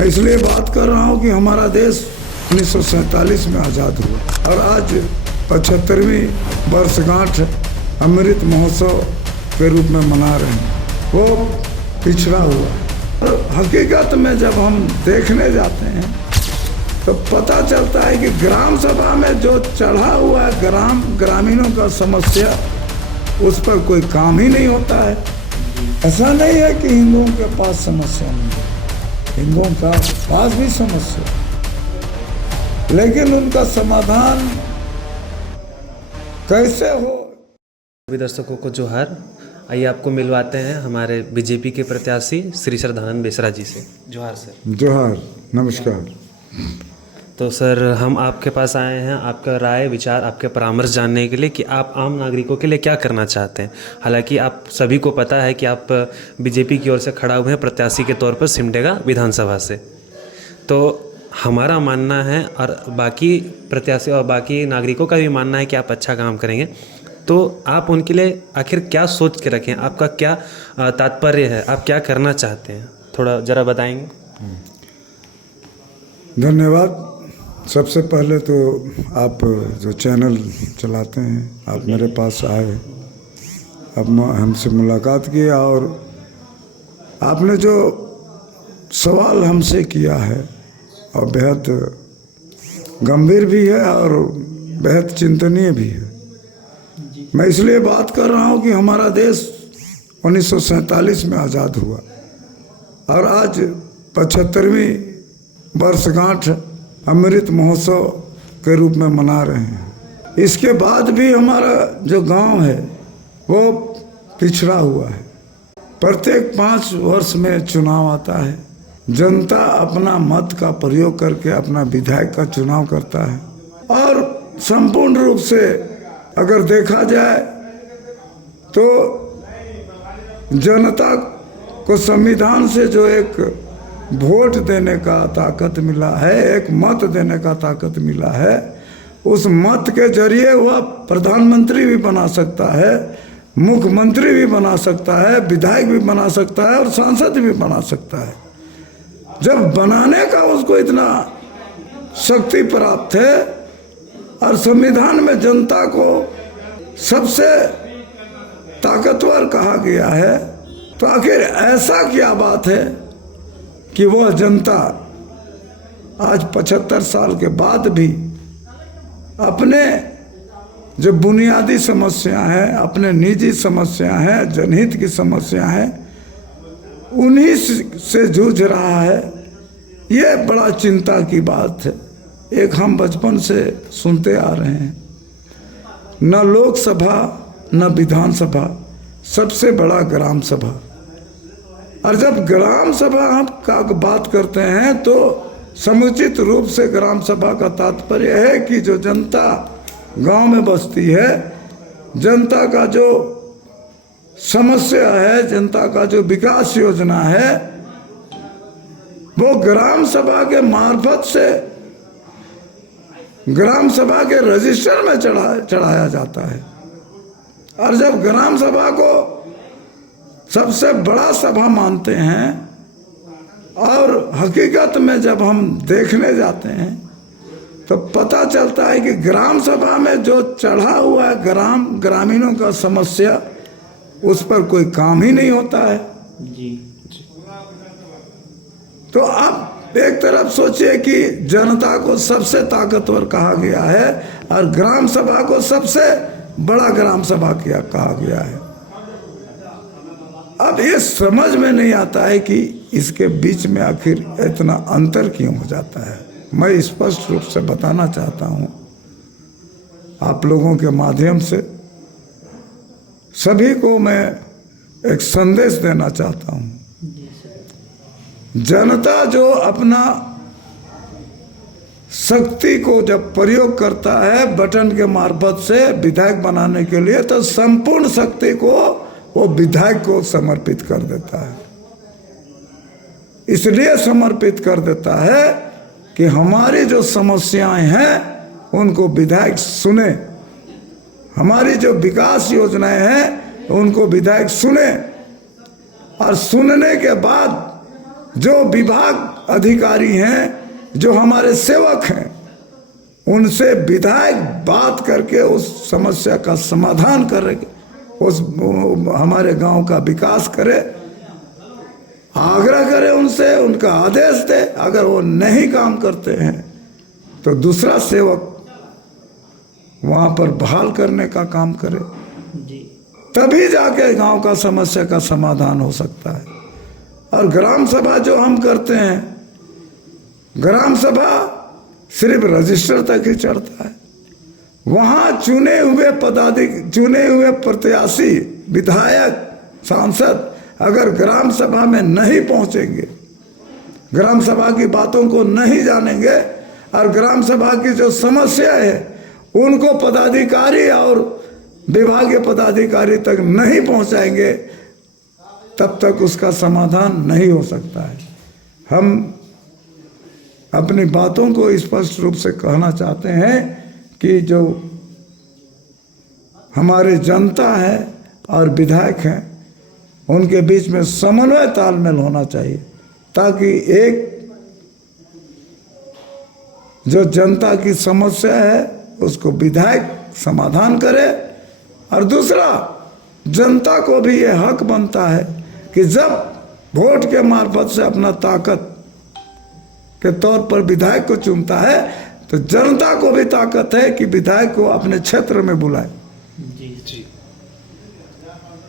मैं इसलिए बात कर रहा हूँ कि हमारा देश 1947 में आज़ाद हुआ और आज 75वीं वर्षगांठ अमृत महोत्सव के रूप में मना रहे हैं। वो पिछड़ा हुआ और हकीकत में जब हम देखने जाते हैं तो पता चलता है कि ग्राम सभा में जो चढ़ा हुआ है ग्रामीणों का समस्या, उस पर कोई काम ही नहीं होता है। ऐसा नहीं है कि हिंदुओं के पास समस्या नहीं है, हिंदुओं का पास भी समस्या, लेकिन उनका समाधान कैसे हो। सभी दर्शकों को जोहार। आइए आपको मिलवाते हैं हमारे बीजेपी के प्रत्याशी श्री श्रद्धानंद बेसरा जी से। जोहार सर। जोहार, नमस्कार। तो सर, हम आपके पास आए हैं आपका राय विचार, आपके परामर्श जानने के लिए कि आप आम नागरिकों के लिए क्या करना चाहते हैं। हालांकि आप सभी को पता है कि आप बीजेपी की ओर से खड़ा हुए हैं प्रत्याशी के तौर पर सिमडेगा विधानसभा से। तो हमारा मानना है और बाकी प्रत्याशी और बाकी नागरिकों का भी मानना है कि आप अच्छा काम करेंगे। तो आप उनके लिए आखिर क्या सोच के रखें, आपका क्या तात्पर्य है, आप क्या करना चाहते हैं, थोड़ा ज़रा बताएंगे। धन्यवाद। सबसे पहले तो आप जो चैनल चलाते हैं, आप मेरे पास आए, अब हमसे मुलाकात किया और आपने जो सवाल हमसे किया है और बेहद गंभीर भी है और बेहद चिंतनीय भी है। मैं इसलिए बात कर रहा हूँ कि हमारा देश 1947 में आज़ाद हुआ और आज 75वीं वर्षगांठ अमृत महोत्सव के रूप में मना रहे हैं। इसके बाद भी हमारा जो गांव है वो पिछड़ा हुआ है। प्रत्येक 5 वर्ष में चुनाव आता है, जनता अपना मत का प्रयोग करके अपना विधायक का चुनाव करता है और संपूर्ण रूप से अगर देखा जाए तो जनता को संविधान से जो एक वोट देने का ताकत मिला है, एक मत देने का ताकत मिला है, उस मत के जरिए वह प्रधानमंत्री भी बना सकता है, मुख्यमंत्री भी बना सकता है, विधायक भी बना सकता है और सांसद भी बना सकता है। जब बनाने का उसको इतना शक्ति प्राप्त है और संविधान में जनता को सबसे ताकतवर कहा गया है, तो आखिर ऐसा क्या बात है कि वह जनता आज 75 साल के बाद भी अपने जो बुनियादी समस्या है, अपने निजी समस्या है, जनहित की समस्या है, उन्हीं से जूझ रहा है। ये बड़ा चिंता की बात है। एक हम बचपन से सुनते आ रहे हैं, न लोकसभा न विधानसभा, सबसे बड़ा ग्राम सभा। और जब ग्राम सभा हम का बात करते हैं तो समुचित रूप से ग्राम सभा का तात्पर्य है कि जो जनता गांव में बसती है, जनता का जो समस्या है, जनता का जो विकास योजना है, वो ग्राम सभा के मार्फत से ग्राम सभा के रजिस्टर में चढ़ाया जाता है। और जब ग्राम सभा को सबसे बड़ा सभा मानते हैं और हकीकत में जब हम देखने जाते हैं तो पता चलता है कि ग्राम सभा में जो चढ़ा हुआ है ग्रामीणों का समस्या, उस पर कोई काम ही नहीं होता है। जी। तो आप एक तरफ सोचिए कि जनता को सबसे ताकतवर कहा गया है और ग्राम सभा को सबसे बड़ा ग्राम सभा कहा गया है। अब ये समझ में नहीं आता है कि इसके बीच में आखिर इतना अंतर क्यों हो जाता है। मैं स्पष्ट रूप से बताना चाहता हूँ आप लोगों के माध्यम से, सभी को मैं एक संदेश देना चाहता हूँ। जनता जो अपना शक्ति को जब प्रयोग करता है बटन के मार्फत से विधायक बनाने के लिए, तो संपूर्ण शक्ति को वो विधायक को समर्पित कर देता है। इसलिए समर्पित कर देता है कि हमारी जो समस्याएं हैं उनको विधायक सुने, हमारी जो विकास योजनाएं हैं उनको विधायक सुने, और सुनने के बाद जो विभाग अधिकारी हैं जो हमारे सेवक हैं, उनसे विधायक बात करके उस समस्या का समाधान करेंगे, उस हमारे गांव का विकास करे, आग्रह करे उनसे, उनका आदेश दे। अगर वो नहीं काम करते हैं तो दूसरा सेवक वहां पर बहाल करने का काम करे, तभी जाके गांव का समस्या का समाधान हो सकता है। और ग्राम सभा जो हम करते हैं, ग्राम सभा सिर्फ रजिस्टर तक ही चढ़ता है। वहां चुने हुए प्रत्याशी, विधायक, सांसद अगर ग्राम सभा में नहीं पहुंचेंगे, ग्राम सभा की बातों को नहीं जानेंगे और ग्राम सभा की जो समस्या है उनको पदाधिकारी और विभागीय पदाधिकारी तक नहीं पहुंचाएंगे, तब तक उसका समाधान नहीं हो सकता है। हम अपनी बातों को स्पष्ट रूप से कहना चाहते हैं कि जो हमारे जनता है और विधायक हैं, उनके बीच में समन्वय तालमेल होना चाहिए, ताकि एक जो जनता की समस्या है उसको विधायक समाधान करे, और दूसरा जनता को भी ये हक बनता है कि जब वोट के मार्फत से अपना ताकत के तौर पर विधायक को चुनता है तो जनता को भी ताकत है कि विधायक को अपने क्षेत्र में बुलाए।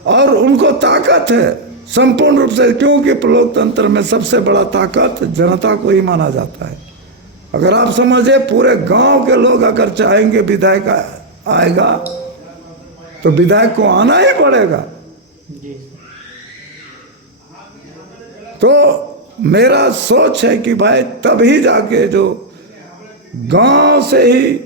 और उनको ताकत है संपूर्ण रूप से, क्योंकि लोकतंत्र में सबसे बड़ा ताकत जनता को ही माना जाता है। अगर आप समझे पूरे गांव के लोग अगर चाहेंगे विधायक आएगा तो विधायक को आना ही पड़ेगा। तो मेरा सोच है कि भाई तभी जाके जो गांव से ही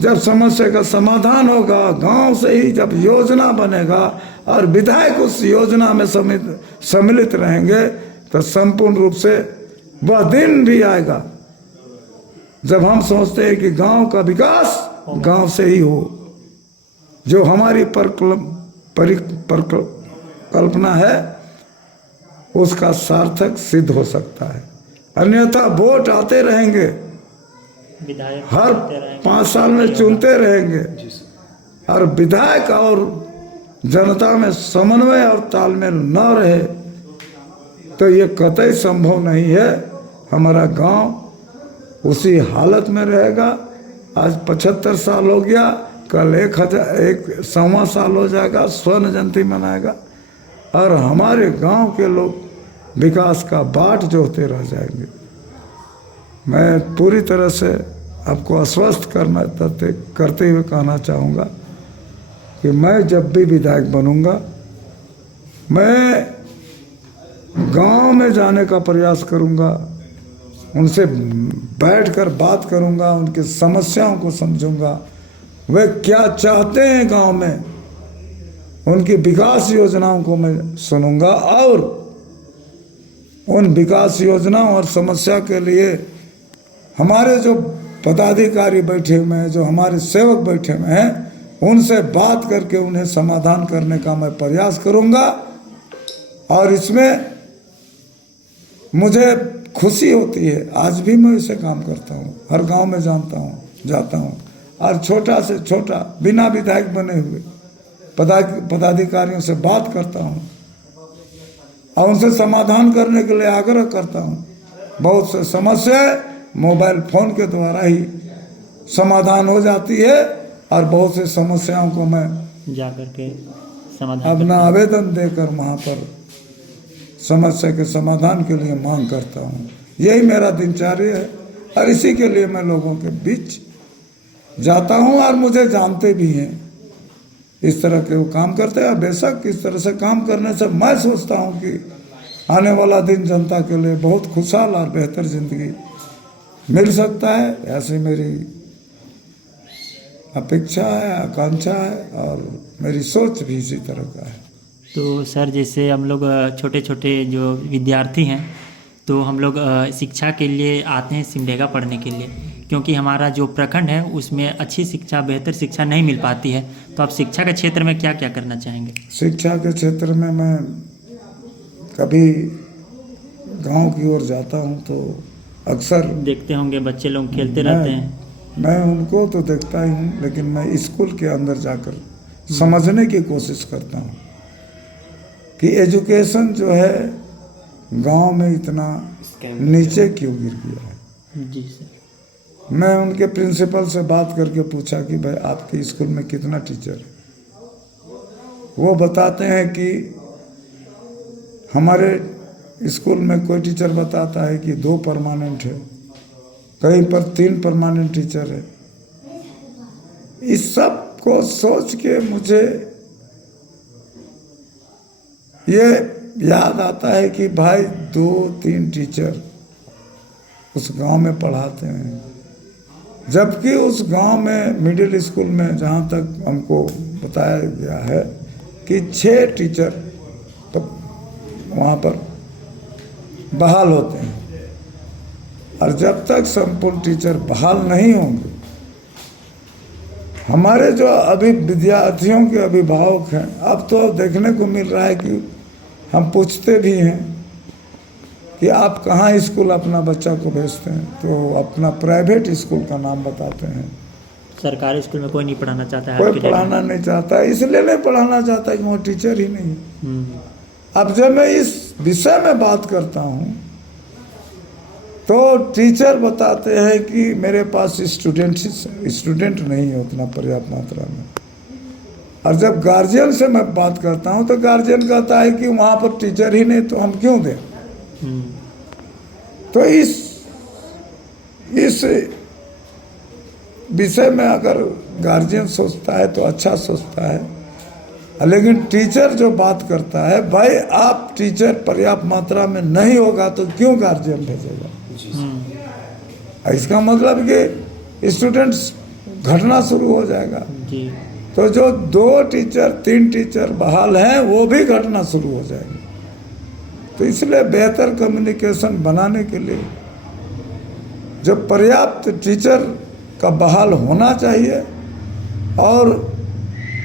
जब समस्या का समाधान होगा, गांव से ही जब योजना बनेगा और विधायक उस योजना में सम्मिलित रहेंगे, तो संपूर्ण रूप से वह दिन भी आएगा जब हम सोचते हैं कि गांव का विकास गांव से ही हो। जो हमारी परिकल्पना है उसका सार्थक सिद्ध हो सकता है। अन्यथा वोट आते रहेंगे, हर 5 साल में चुनते रहेंगे, और विधायक और जनता में समन्वय और तालमेल न रहे तो ये कतई संभव नहीं है। हमारा गांव उसी हालत में रहेगा। आज 75 साल हो गया, कल 100वां साल हो जाएगा, स्वर्ण जयंती मनाएगा, और हमारे गांव के लोग विकास का बाट जोहते रह जाएंगे। मैं पूरी तरह से आपको आश्वस्त करते हुए कहना चाहूँगा कि मैं जब भी विधायक बनूंगा, मैं गांव में जाने का प्रयास करूंगा, उनसे बैठकर बात करूंगा, उनकी समस्याओं को समझूंगा, वे क्या चाहते हैं गांव में, उनकी विकास योजनाओं को मैं सुनूंगा, और उन विकास योजनाओं और समस्या के लिए हमारे जो पदाधिकारी बैठे हुए हैं, जो हमारे सेवक बैठे हुए हैं, उनसे बात करके उन्हें समाधान करने का मैं प्रयास करूंगा। और इसमें मुझे खुशी होती है, आज भी मैं इसे काम करता हूँ, हर गांव में जाता हूँ, और छोटा से छोटा बिना विधायक बने हुए पदाधिकारियों से बात करता हूँ और उनसे समाधान करने के लिए आग्रह करता हूँ। बहुत से समस्याएं मोबाइल फोन के द्वारा ही समाधान हो जाती है, और बहुत से समस्याओं को मैं जाकर के समाधान अपना आवेदन देकर वहाँ पर समस्या के समाधान के लिए मांग करता हूँ। यही मेरा दिनचर्या है, और इसी के लिए मैं लोगों के बीच जाता हूँ, और मुझे जानते भी हैं इस तरह के वो काम करते हैं। बेशक इस तरह से काम करने से मैं सोचता हूँ कि आने वाला दिन जनता के लिए बहुत खुशहाल और बेहतर जिंदगी मिल सकता है। ऐसी मेरी अपेक्षा है, आकांक्षा है, और मेरी सोच भी इसी तरह का है। तो सर, जैसे हम लोग छोटे छोटे जो विद्यार्थी हैं, तो हम लोग शिक्षा के लिए आते हैं सिमडेगा पढ़ने के लिए, क्योंकि हमारा जो प्रखंड है उसमें अच्छी शिक्षा, बेहतर शिक्षा नहीं मिल पाती है। तो आप शिक्षा के क्षेत्र में क्या क्या करना चाहेंगे? शिक्षा के क्षेत्र में मैं कभी गांव की ओर जाता हूँ तो अक्सर देखते होंगे बच्चे लोग खेलते रहते हैं। मैं उनको तो देखता ही हूँ, लेकिन मैं स्कूल के अंदर जाकर समझने की कोशिश करता हूँ कि एजुकेशन जो है गांव में इतना नीचे क्यों गिर गया है। जी सर। मैं उनके प्रिंसिपल से बात करके पूछा कि भाई आपके स्कूल में कितना टीचर है। वो बताते हैं कि हमारे स्कूल में कोई टीचर बताता है कि 2 परमानेंट है, कहीं पर 3 परमानेंट टीचर है। इस सब को सोच के मुझे ये याद आता है कि भाई 2-3 टीचर उस गांव में पढ़ाते हैं, जबकि उस गांव में मिडिल स्कूल में जहाँ तक हमको बताया गया है कि 6 टीचर तो वहाँ पर बहाल होते हैं, और जब तक संपूर्ण टीचर बहाल नहीं होंगे, हमारे जो अभी विद्यार्थियों के अभिभावक हैं, अब तो देखने को मिल रहा है कि हम पूछते भी हैं कि आप कहाँ स्कूल अपना बच्चा को भेजते हैं, तो अपना प्राइवेट स्कूल का नाम बताते हैं। सरकारी स्कूल में कोई नहीं पढ़ाना चाहता है। कोई आपके पढ़ाना नहीं चाहता, इसलिए नहीं पढ़ाना चाहता कि वो टीचर ही नहीं है। अब जब मैं इस विषय में बात करता हूँ तो टीचर बताते हैं कि मेरे पास स्टूडेंट नहीं है उतना पर्याप्त मात्रा में, और जब गार्जियन से मैं बात करता हूँ तो गार्जियन कहता है कि वहाँ पर टीचर ही नहीं तो हम क्यों दें। तो इस विषय में अगर गार्जियन सोचता है तो अच्छा सोचता है, लेकिन टीचर जो बात करता है, भाई आप टीचर पर्याप्त मात्रा में नहीं होगा तो क्यों गार्जियन भेजेगा। इसका मतलब कि स्टूडेंट्स घटना शुरू हो जाएगा। जी। तो जो 2 टीचर 3 टीचर बहाल हैं वो भी घटना शुरू हो जाएगी। तो इसलिए बेहतर कम्युनिकेशन बनाने के लिए जो पर्याप्त टीचर का बहाल होना चाहिए, और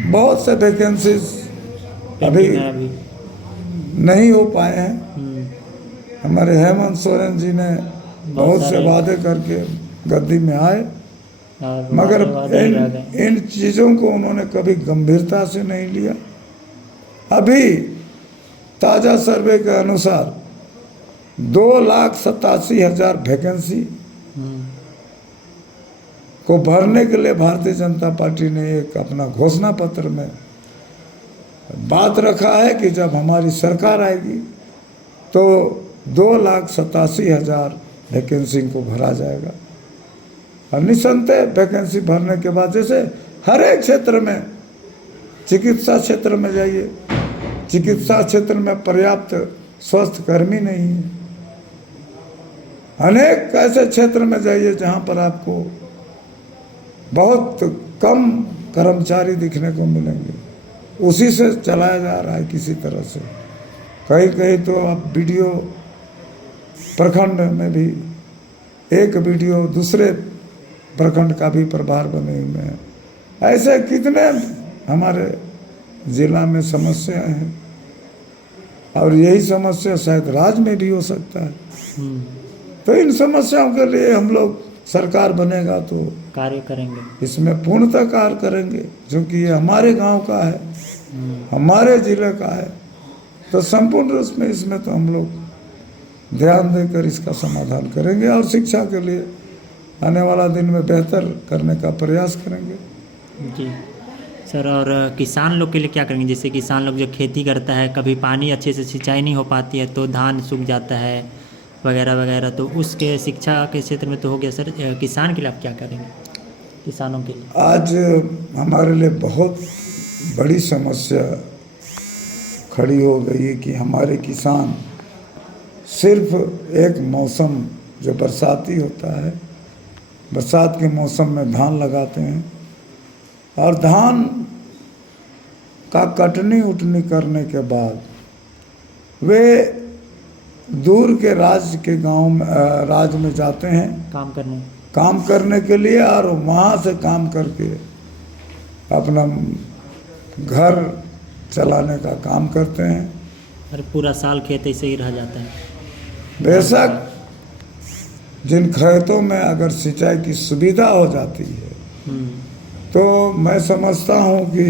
बहुत से वैकेंसीज अभी नहीं हो पाए हैं। हमारे हेमंत सोरेन जी ने बहुत से वादे करके गद्दी में आए, मगर इन चीज़ों को उन्होंने कभी गंभीरता से नहीं लिया। अभी ताज़ा सर्वे के अनुसार 2,87,000 वैकेंसी को भरने के लिए भारतीय जनता पार्टी ने एक अपना घोषणा पत्र में बात रखा है कि जब हमारी सरकार आएगी तो 2,87,000 वैकेंसी को भरा जाएगा। और निसंदेह वैकेंसी भरने के बाद, जैसे हर एक क्षेत्र में, चिकित्सा क्षेत्र में जाइए, चिकित्सा क्षेत्र में पर्याप्त स्वास्थ्य कर्मी नहीं है। अनेक ऐसे क्षेत्र में जाइए जहाँ पर आपको बहुत कम कर्मचारी दिखने को मिलेंगे, उसी से चलाया जा रहा है किसी तरह से। कहीं कहीं तो आप वीडियो प्रखंड में भी एक वीडियो दूसरे प्रखंड का भी प्रभार बने हुए हैं। ऐसे कितने हमारे जिला में समस्याएं हैं, और यही समस्या शायद राज्य में भी हो सकता है। तो इन समस्याओं के लिए हम लोग, सरकार बनेगा तो कार्य करेंगे, इसमें पूर्णतः कार्य करेंगे, क्योंकि ये हमारे गांव का है, हमारे जिले का है। तो संपूर्ण रूप में इसमें तो हम लोग ध्यान देकर इसका समाधान करेंगे, और शिक्षा के लिए आने वाला दिन में बेहतर करने का प्रयास करेंगे। जी सर। और किसान लोग के लिए क्या करेंगे? जैसे किसान लोग जो खेती करता है, कभी पानी अच्छे से सिंचाई नहीं हो पाती है तो धान सूख जाता है वगैरह वगैरह, तो उसके शिक्षा के क्षेत्र में तो हो गया सर। किसान के लिए आप क्या करेंगे, किसानों के लिए? आज हमारे लिए बहुत बड़ी समस्या खड़ी हो गई है कि हमारे किसान सिर्फ एक मौसम जो बरसाती होता है, बरसात के मौसम में धान लगाते हैं, और धान का कटनी उटनी करने के बाद वे दूर के राज्य के गांव में राज्य में जाते हैं काम करने के लिए, और वहाँ से काम करके अपना घर चलाने का काम करते हैं। अरे पूरा साल खेत ऐसे ही रह जाता है। बेशक जिन खेतों में अगर सिंचाई की सुविधा हो जाती है तो मैं समझता हूँ कि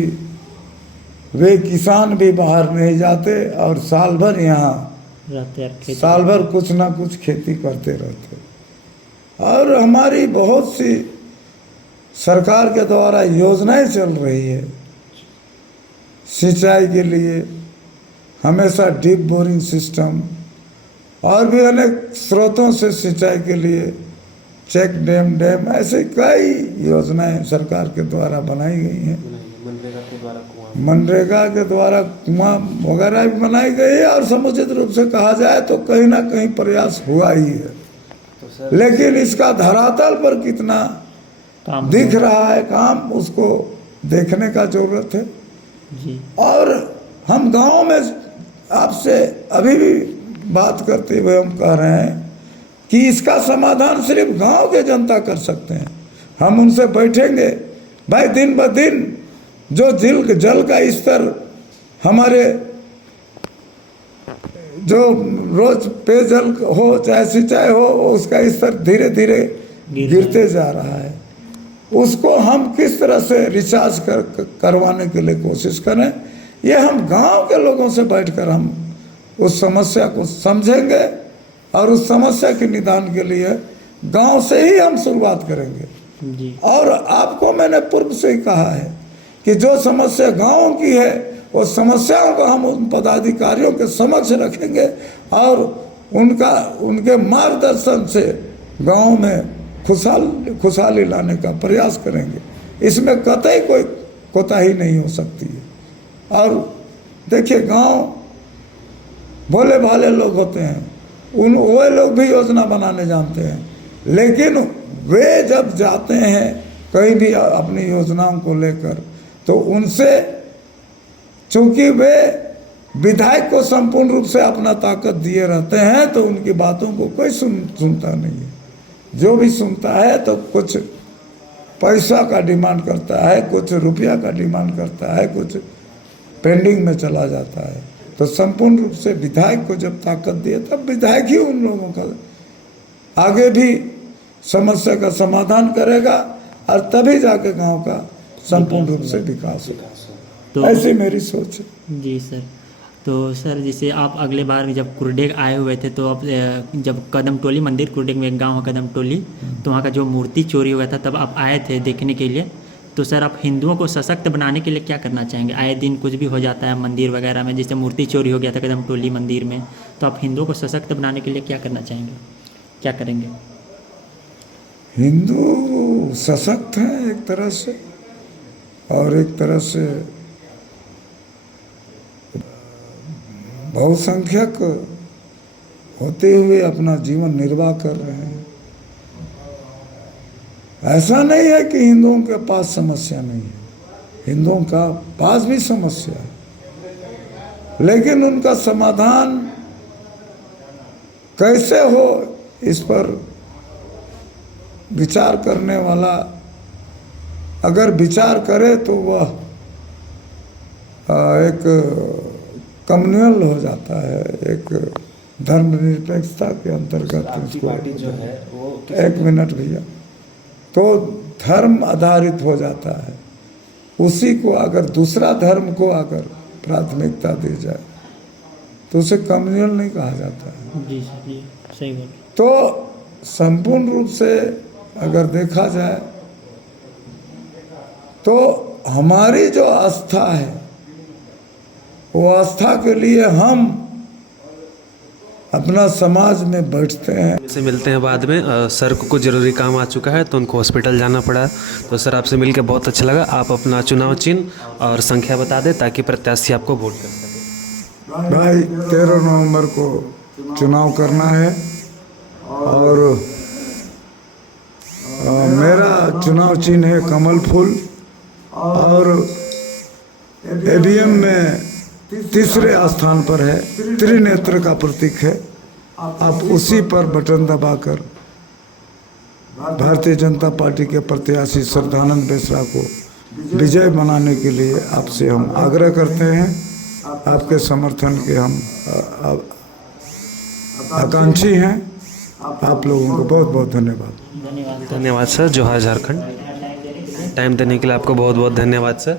वे किसान भी बाहर नहीं जाते और साल भर यहाँ रहते हैं खेती। साल भर कुछ ना कुछ खेती करते रहते। और हमारी बहुत सी सरकार के द्वारा योजनाएं चल रही है सिंचाई के लिए, हमेशा डीप बोरिंग सिस्टम और भी अनेक स्रोतों से सिंचाई के लिए चेक डैम ऐसे कई योजनाएं सरकार के द्वारा बनाई गई हैं। मनरेगा के द्वारा कुआं वगैरह भी बनाई गई है और समुचित रूप से कहा जाए तो कहीं ना कहीं प्रयास हुआ ही है, लेकिन इसका धरातल पर कितना काम दिख रहा है काम, उसको देखने का जरूरत है। जी। और हम गांव में आपसे अभी भी बात करते हुए हम कह रहे हैं कि इसका समाधान सिर्फ गांव के जनता कर सकते हैं। हम उनसे बैठेंगे, भाई दिन ब दिन जो जल का स्तर हमारे जो रोज पेयजल हो चाहे सिंचाई हो उसका स्तर धीरे धीरे गिरते जा रहा है, उसको हम किस तरह से रिचार्ज करवाने के लिए कोशिश करें, ये हम गांव के लोगों से बैठकर हम उस समस्या को समझेंगे और उस समस्या के निदान के लिए गांव से ही हम शुरुआत करेंगे। जी। और आपको मैंने पूर्व से ही कहा है कि जो समस्या गांवों की है वो समस्याओं को हम उन पदाधिकारियों के समक्ष रखेंगे और उनके मार्गदर्शन से गांव में खुशहाली लाने का प्रयास करेंगे। इसमें कतई कोई कोताही नहीं हो सकती है। और देखिए गांव भोले भाले लोग होते हैं, वे लोग भी योजना बनाने जानते हैं, लेकिन वे जब जाते हैं कहीं भी अपनी योजनाओं को लेकर तो उनसे चूंकि वे विधायक को संपूर्ण रूप से अपना ताकत दिए रहते हैं तो उनकी बातों को कोई सुनता नहीं है। जो भी सुनता है तो कुछ पैसा का डिमांड करता है, कुछ रुपया का डिमांड करता है, कुछ पेंडिंग में चला जाता है। तो संपूर्ण रूप से विधायक को जब ताकत दिए तब विधायक ही उन लोगों का आगे भी समस्या का समाधान करेगा और तभी जाके गांव का संपूर्ण रूप से विकास होगा। तो ऐसी मेरी सोच है। जी सर। तो सर जैसे आप अगले बार जब कुरडेग आए हुए थे तो आप जब कदम टोली मंदिर, कुरडेग में एक गांव है कदम टोली, तो वहाँ का जो मूर्ति चोरी हुआ था तब आप आए थे देखने के लिए। तो सर आप हिंदुओं को सशक्त बनाने के लिए क्या करना चाहेंगे? आए दिन कुछ भी हो जाता है मंदिर वगैरह में, जैसे मूर्ति चोरी हो गया था कदम टोली मंदिर में, तो आप हिंदुओं को सशक्त बनाने के लिए क्या करना चाहेंगे, क्या करेंगे? हिंदू सशक्त हैं एक तरह से और एक तरह से बहुसंख्यक होते हुए अपना जीवन निर्वाह कर रहे हैं। ऐसा नहीं है कि हिंदुओं के पास समस्या नहीं है, हिंदुओं का पास भी समस्या है, लेकिन उनका समाधान कैसे हो इस पर विचार करने वाला अगर विचार करे तो वह एक कम्युनल हो जाता है, एक धर्मनिरपेक्षता के अंतर्गत उसको जो है वो एक मिनट भैया, तो धर्म आधारित हो जाता है। उसी को अगर दूसरा धर्म को अगर प्राथमिकता दी जाए तो उसे कम्युनल नहीं कहा जाता है। जी सर, जी सही बोल। तो संपूर्ण रूप से अगर देखा जाए तो हमारी जो आस्था है वो आस्था के लिए हम अपना समाज में बैठते हैं। से मिलते हैं बाद में। सर को कुछ ज़रूरी काम आ चुका है तो उनको हॉस्पिटल जाना पड़ा। तो सर आपसे मिलकर बहुत अच्छा लगा। आप अपना चुनाव चिन्ह और संख्या बता दें ताकि प्रत्याशी आपको वोट कर सके। भाई 13 नवंबर को चुनाव करना है और मेरा चुनाव चिन्ह है कमल फूल और ईवीएम में तीसरे स्थान पर है, त्रिनेत्र का प्रतीक है। आप उसी पर बटन दबाकर भारतीय जनता पार्टी के प्रत्याशी श्रद्धानंद बेसरा को विजय बनाने के लिए आपसे हम आग्रह करते हैं। आपके समर्थन के हम आकांक्षी हैं। आप लोगों को बहुत बहुत धन्यवाद। धन्यवाद सर। जोहार झारखंड। टाइम देने के लिए आपको बहुत बहुत धन्यवाद सर।